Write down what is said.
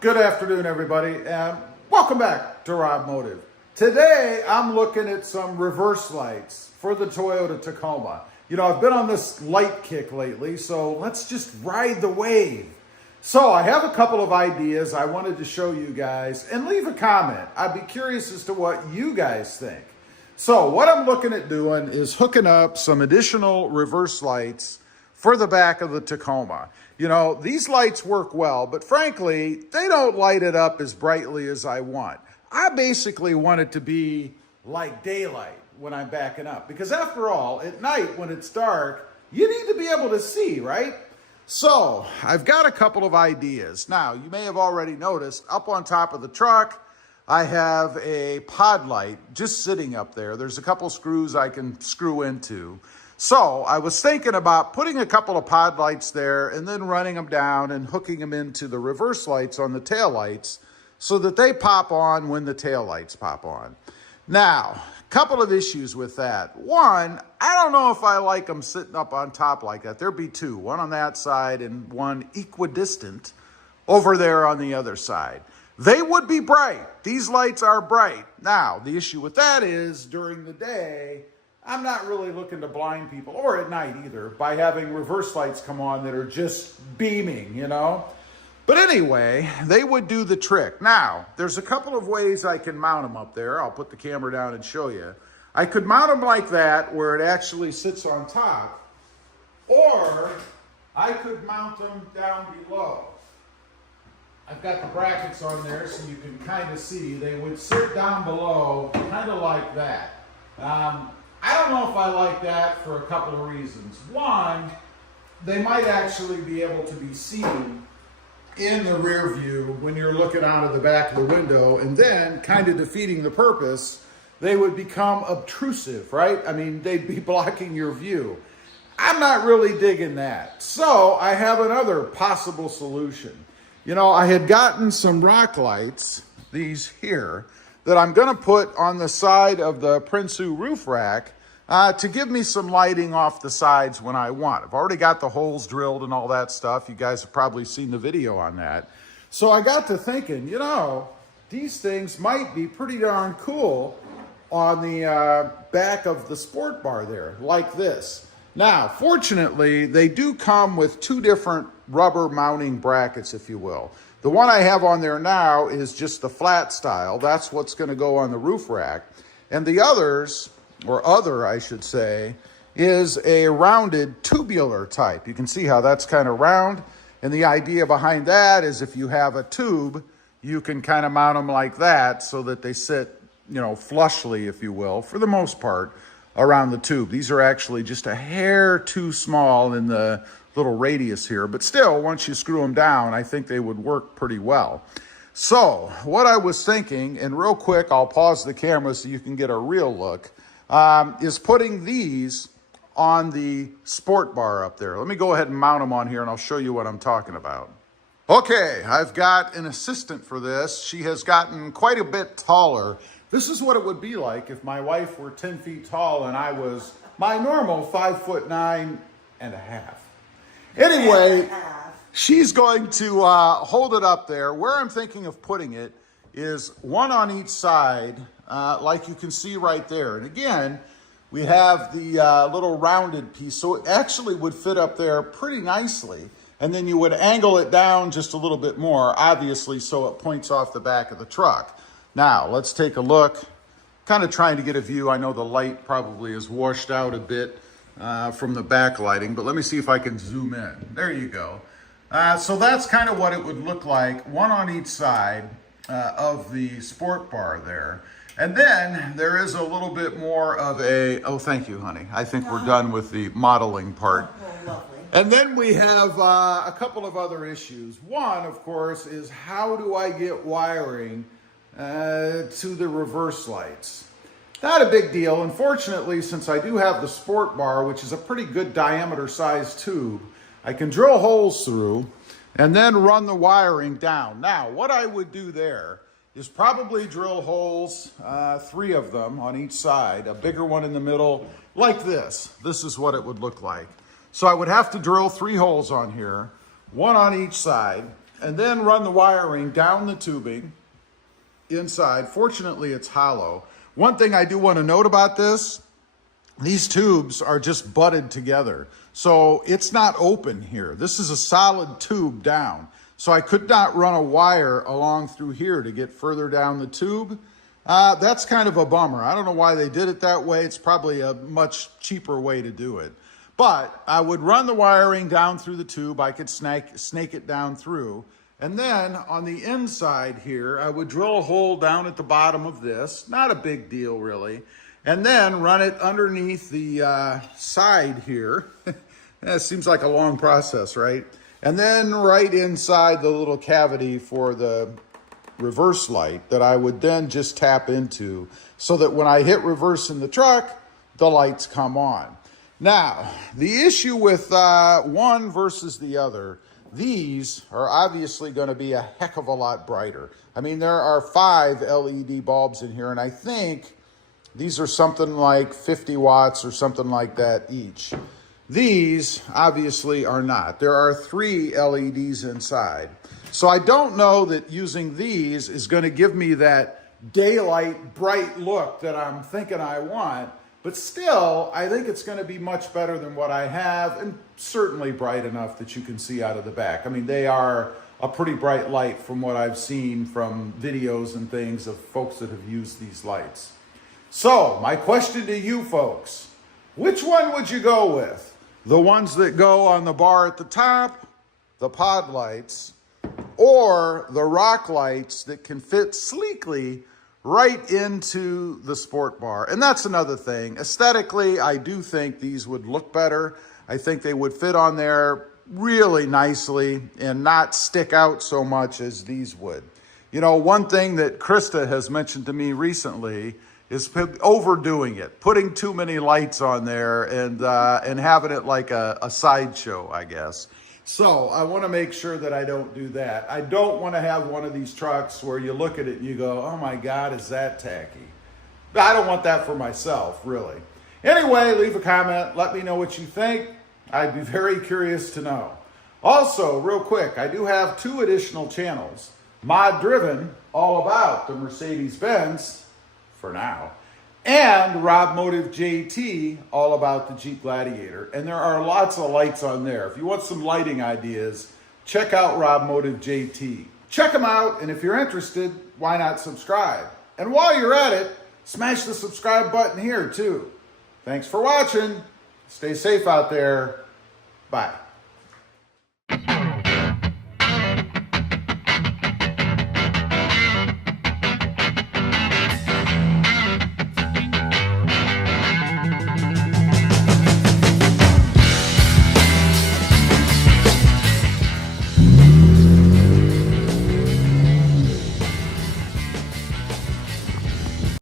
Good afternoon, everybody, and welcome back to RobMotive. Today, I'm looking at some reverse lights for the Toyota Tacoma. You know, I've been on this light kick lately, so let's just ride the wave. So I have a couple of ideas I wanted to show you guys, and leave a comment. I'd be curious as to what you guys think. So what I'm looking at doing is hooking up some additional reverse lights for the back of the Tacoma. You know, these lights work well, but frankly, they don't light it up as brightly as I want. I basically want it to be like daylight when I'm backing up, because after all, at night when it's dark, you need to be able to see, right? So I've got a couple of ideas. Now, you may have already noticed up on top of the truck, I have a pod light just sitting up there. There's a couple screws I can screw into. So I was thinking about putting a couple of pod lights there and then running them down and hooking them into the reverse lights on the tail lights so that they pop on when the tail lights pop on. Now, a couple of issues with that. One, I don't know if I like them sitting up on top like that. There'd be two, one on that side and one equidistant over there on the other side. They would be bright. These lights are bright. Now, the issue with that is during the day, I'm not really looking to blind people, or at night either, by having reverse lights come on that are just beaming, you know? But anyway, they would do the trick. Now, there's a couple of ways I can mount them up there. I'll put the camera down and show you. I could mount them like that, where it actually sits on top, or I could mount them down below. I've got the brackets on there so you can kind of see. They would sit down below, kind of like that. I don't know if I like that for a couple of reasons. One, they might actually be able to be seen in the rear view when you're looking out of the back of the window, and then kind of defeating the purpose, they would become obtrusive, right? I mean, they'd be blocking your view. I'm not really digging that. So I have another possible solution. You know, I had gotten some rock lights, these here, that I'm going to put on the side of the Prinsu roof rack to give me some lighting off the sides when I want. I've already got the holes drilled and all that stuff. You guys have probably seen the video on that. So I got to thinking, you know, these things might be pretty darn cool on the back of the sport bar there, like this. Now, fortunately, they do come with two different rubber mounting brackets, if you will. The one I have on there now is just the flat style. That's what's going to go on the roof rack. And the others, or other I should say, is a rounded tubular type. You can see how that's kind of round. And the idea behind that is if you have a tube, you can kind of mount them like that so that they sit, you know, flushly, if you will, for the most part, around the tube. These are actually just a hair too small in the little radius here, but still, once you screw them down, I think they would work pretty well. So what I was thinking, and real quick, I'll pause the camera so you can get a real look, is putting these on the sport bar up there. Let me go ahead and mount them on here and I'll show you what I'm talking about. Okay, I've got an assistant for this. She has gotten quite a bit taller. This is what it would be like if my wife were 10 feet tall and I was my normal 5'9.5". Anyway, she's going to hold it up there. Where I'm thinking of putting it is one on each side, like you can see right there. And again, we have the little rounded piece, so it actually would fit up there pretty nicely. And then you would angle it down just a little bit more, obviously, so it points off the back of the truck. Now, let's take a look. Kind of trying to get a view. I know the light probably is washed out a bit from the backlighting, but let me see if I can zoom in. There you go. So that's kind of what it would look like, one on each side of the sport bar there. And then there is a little bit more of a, oh, thank you, honey. I think we're done with the modeling part. Oh, lovely. And then we have a couple of other issues. One, of course, is how do I get wiring to the reverse lights? Not a big deal. Unfortunately, since I do have the sport bar, which is a pretty good diameter size tube, I can drill holes through and then run the wiring down. Now, what I would do there is probably drill holes, 3 of them on each side, a bigger one in the middle, like this. This is what it would look like. So I would have to drill 3 holes on here, 1 on each side, and then run the wiring down the tubing inside. Fortunately, it's hollow. One thing I do want to note about this, these tubes are just butted together. So it's not open here. This is a solid tube down. So I could not run a wire along through here to get further down the tube. That's kind of a bummer. I don't know why they did it that way. It's probably a much cheaper way to do it. But I would run the wiring down through the tube. I could snake it down through. And then on the inside here, I would drill a hole down at the bottom of this. Not a big deal, really. And then run it underneath the side here. That seems like a long process, right? And then right inside the little cavity for the reverse light that I would then just tap into so that when I hit reverse in the truck, the lights come on. Now, the issue with one versus the other, these are obviously going to be a heck of a lot brighter. I mean, there are 5 LED bulbs in here, and I think these are something like 50 watts or something like that each. These obviously are not. There are 3 LEDs inside. So I don't know that using these is going to give me that daylight bright look that I'm thinking I want. But still, I think it's going to be much better than what I have, and certainly bright enough that you can see out of the back. I mean, they are a pretty bright light from what I've seen from videos and things of folks that have used these lights. So, my question to you folks, which one would you go with? The ones that go on the bar at the top, the pod lights, or the rock lights that can fit sleekly right into the sport bar? And that's another thing. Aesthetically, I do think these would look better. I think they would fit on there really nicely and not stick out so much as these would. You know, one thing that Krista has mentioned to me recently is overdoing it, putting too many lights on there and having it like a sideshow, I guess. So I want to make sure that I don't do that. I don't want to have one of these trucks where you look at it and you go, oh my God, is that tacky? I don't want that for myself, really. Anyway, leave a comment. Let me know what you think. I'd be very curious to know. Also, real quick, I do have 2 additional channels. Mod Driven, all about the Mercedes-Benz, for now, and RobMotive JT, all about the Jeep Gladiator. And there are lots of lights on there. If you want some lighting ideas, check out RobMotive JT. Check them out, and if you're interested, why not subscribe? And while you're at it, smash the subscribe button here too. Thanks for watching. Stay safe out there. Bye.